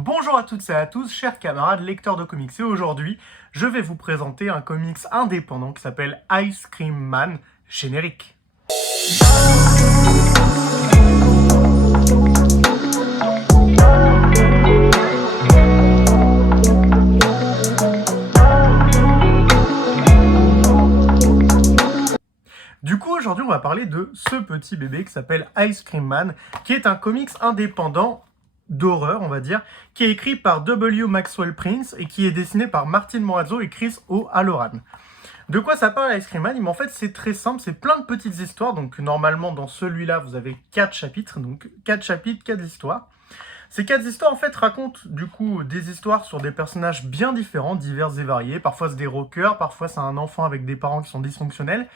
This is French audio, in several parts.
Bonjour à toutes et à tous, chers camarades lecteurs de comics, et aujourd'hui, je vais vous présenter un comics indépendant qui s'appelle Ice Cream Man, générique. Du coup, aujourd'hui, on va parler de ce petit bébé qui s'appelle Ice Cream Man, qui est un comics indépendant d'horreur, on va dire, qui est écrit par W. Maxwell Prince et qui est dessiné par Martin Morazzo et Chris O'Halloran. De quoi ça parle Ice Cream Man? En fait, c'est très simple, c'est plein de petites histoires. Donc, normalement, dans celui-là, vous avez 4 chapitres. Donc, 4 chapitres, 4 histoires. Ces 4 histoires, en fait, racontent, du coup, des histoires sur des personnages bien différents, divers et variés. Parfois, c'est des rockers, parfois, c'est un enfant avec des parents qui sont dysfonctionnels.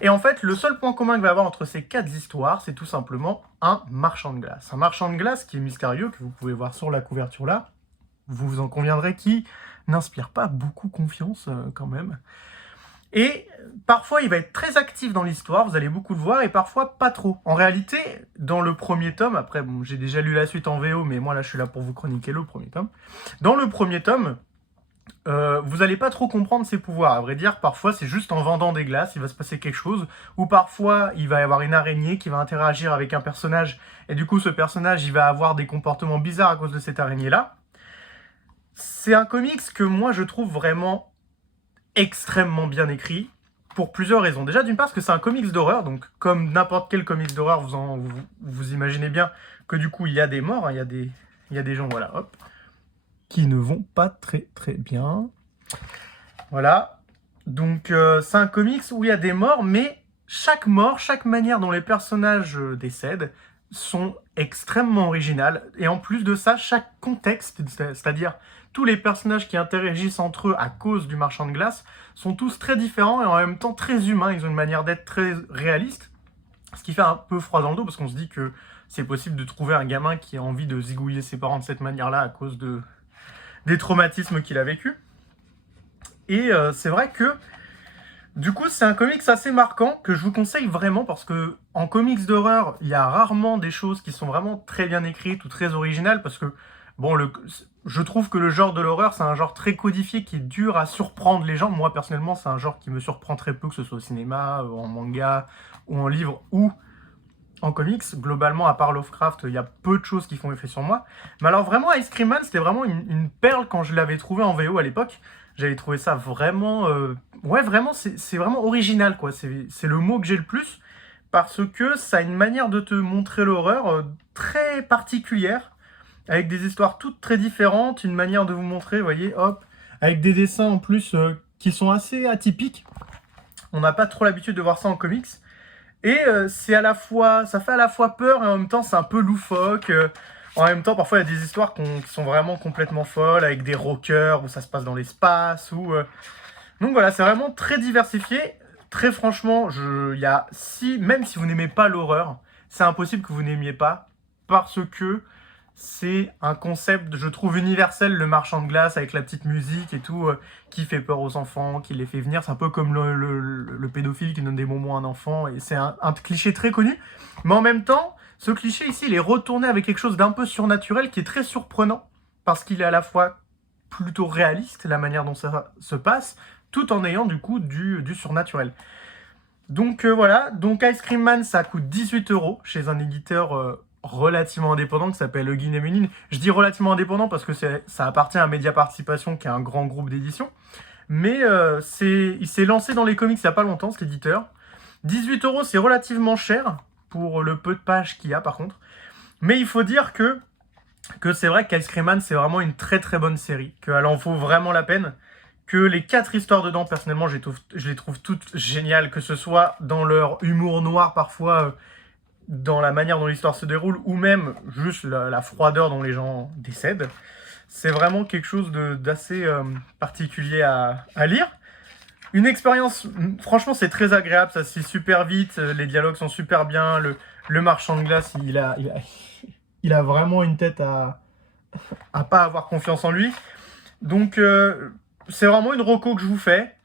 Et en fait, le seul point commun qu'il va y avoir entre ces 4 histoires, c'est tout simplement un marchand de glace. Un marchand de glace qui est mystérieux, que vous pouvez voir sur la couverture là. Vous vous en conviendrez, qui n'inspire pas beaucoup confiance quand même. Et parfois, il va être très actif dans l'histoire, vous allez beaucoup le voir, et parfois pas trop. En réalité, dans le premier tome, après, bon, j'ai déjà lu la suite en VO, mais moi là, je suis là pour vous chroniquer le premier tome. Dans le premier tome, vous n'allez pas trop comprendre ses pouvoirs. À vrai dire, parfois, c'est juste en vendant des glaces, il va se passer quelque chose, ou parfois, il va y avoir une araignée qui va interagir avec un personnage, et du coup, ce personnage, il va avoir des comportements bizarres à cause de cette araignée-là. C'est un comics que moi, je trouve vraiment extrêmement bien écrit, pour plusieurs raisons. Déjà, d'une part, parce que c'est un comics d'horreur, donc comme n'importe quel comics d'horreur, vous imaginez bien que du coup, il y a des morts, hein, il y a des gens, voilà, hop, qui ne vont pas très bien. Voilà. Donc, c'est un comics où il y a des morts, mais chaque mort, chaque manière dont les personnages décèdent, sont extrêmement originales. Et en plus de ça, chaque contexte, c'est-à-dire tous les personnages qui interagissent entre eux à cause du marchand de glace, sont tous très différents et en même temps très humains. Ils ont une manière d'être très réaliste, ce qui fait un peu froid dans le dos, parce qu'on se dit que c'est possible de trouver un gamin qui a envie de zigouiller ses parents de cette manière-là à cause des traumatismes qu'il a vécu. Et c'est vrai que du coup, c'est un comics assez marquant que je vous conseille vraiment parce que en comics d'horreur, il y a rarement des choses qui sont vraiment très bien écrites ou très originales parce que, bon, je trouve que le genre de l'horreur, c'est un genre très codifié qui est dur à surprendre les gens. Moi, personnellement, c'est un genre qui me surprend très peu, que ce soit au cinéma, en manga, ou en livre, ou en comics. Globalement, à part Lovecraft, il y a peu de choses qui font effet sur moi. Mais alors vraiment, Ice Cream Man, c'était vraiment une perle quand je l'avais trouvé en VO à l'époque. J'avais trouvé ça vraiment... ouais, vraiment, c'est vraiment original, quoi. C'est le mot que j'ai le plus, parce que ça a une manière de te montrer l'horreur très particulière, avec des histoires toutes très différentes, une manière de vous montrer, vous voyez, hop, avec des dessins en plus qui sont assez atypiques. On n'a pas trop l'habitude de voir ça en comics. Et c'est à la fois, ça fait à la fois peur et en même temps c'est un peu loufoque. En même temps, parfois il y a des histoires qui sont vraiment complètement folles, avec des rockers où ça se passe dans l'espace. Donc voilà, c'est vraiment très diversifié. Très franchement, même si vous n'aimez pas l'horreur, c'est impossible que vous n'aimiez pas, parce que c'est un concept, je trouve, universel, le marchand de glace avec la petite musique et tout, qui fait peur aux enfants, qui les fait venir. C'est un peu comme le pédophile qui donne des bonbons à un enfant, et c'est un cliché très connu. Mais en même temps, ce cliché ici, il est retourné avec quelque chose d'un peu surnaturel qui est très surprenant, parce qu'il est à la fois plutôt réaliste, la manière dont ça se passe, tout en ayant du coup du surnaturel. Donc voilà, donc Ice Cream Man, ça coûte 18 € chez un éditeur relativement indépendant qui s'appelle Huggin et Munin. Je dis relativement indépendant parce que ça appartient à Média Participation, qui est un grand groupe d'édition. Mais il s'est lancé dans les comics il n'y a pas longtemps, cet éditeur. 18 €, c'est relativement cher pour le peu de pages qu'il y a par contre. Mais il faut dire que c'est vrai qu'Ice Cream Man, c'est vraiment une très très bonne série, qu'elle en vaut vraiment la peine. Que les 4 histoires dedans, personnellement, je les trouve toutes géniales, que ce soit dans leur humour noir parfois, dans la manière dont l'histoire se déroule, ou même juste la froideur dont les gens décèdent. C'est vraiment quelque chose d'assez particulier à lire. Une expérience, franchement, c'est très agréable, ça se lit super vite, les dialogues sont super bien, le marchand de glace, il a vraiment une tête à pas avoir confiance en lui. Donc, c'est vraiment une reco que je vous fais.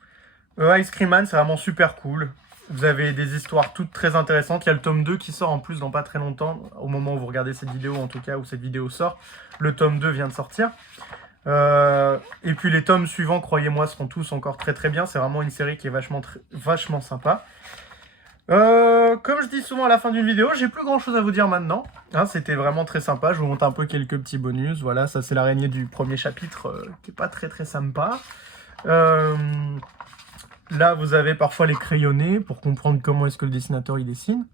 Ice Cream Man, c'est vraiment super cool. Vous avez des histoires toutes très intéressantes. Il y a le tome 2 qui sort en plus dans pas très longtemps. Au moment où vous regardez cette vidéo, en tout cas, où cette vidéo sort, le tome 2 vient de sortir. Et puis les tomes suivants, croyez-moi, seront tous encore très très bien. C'est vraiment une série qui est vachement sympa. Comme je dis souvent à la fin d'une vidéo, j'ai plus grand chose à vous dire maintenant. Hein, c'était vraiment très sympa. Je vous montre un peu quelques petits bonus. Voilà, ça c'est l'araignée du premier chapitre qui est pas très sympa. Là, vous avez parfois les crayonnés pour comprendre comment est-ce que le dessinateur il dessine.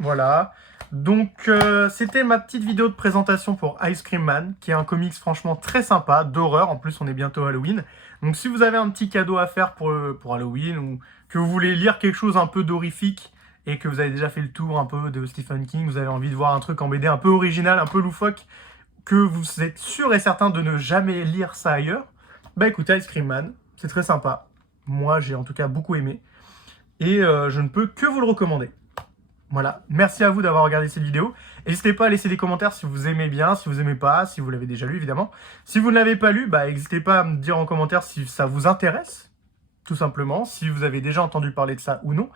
Voilà. Donc, c'était ma petite vidéo de présentation pour Ice Cream Man, qui est un comics franchement très sympa, d'horreur. En plus, on est bientôt Halloween. Donc, si vous avez un petit cadeau à faire pour Halloween, ou que vous voulez lire quelque chose un peu d'horrifique, et que vous avez déjà fait le tour un peu de Stephen King, vous avez envie de voir un truc en BD un peu original, un peu loufoque, que vous êtes sûr et certain de ne jamais lire ça ailleurs, bah écoutez, Ice Cream Man, c'est très sympa. Moi, j'ai en tout cas beaucoup aimé. Et je ne peux que vous le recommander. Voilà, merci à vous d'avoir regardé cette vidéo. N'hésitez pas à laisser des commentaires si vous aimez bien, si vous aimez pas, si vous l'avez déjà lu évidemment. Si vous ne l'avez pas lu, bah n'hésitez pas à me dire en commentaire si ça vous intéresse, tout simplement, si vous avez déjà entendu parler de ça ou non.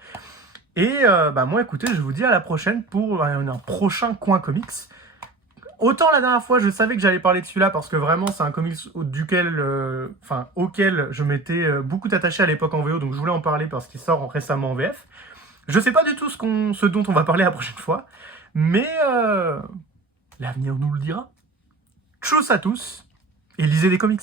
Et bah moi écoutez, je vous dis à la prochaine pour un prochain coin comics. Autant la dernière fois, je savais que j'allais parler de celui-là parce que vraiment, c'est un comics auquel je m'étais beaucoup attaché à l'époque en VO, donc je voulais en parler parce qu'il sort récemment en VF. Je sais pas du tout ce dont on va parler la prochaine fois, mais l'avenir nous le dira. Tchuss à tous et lisez des comics.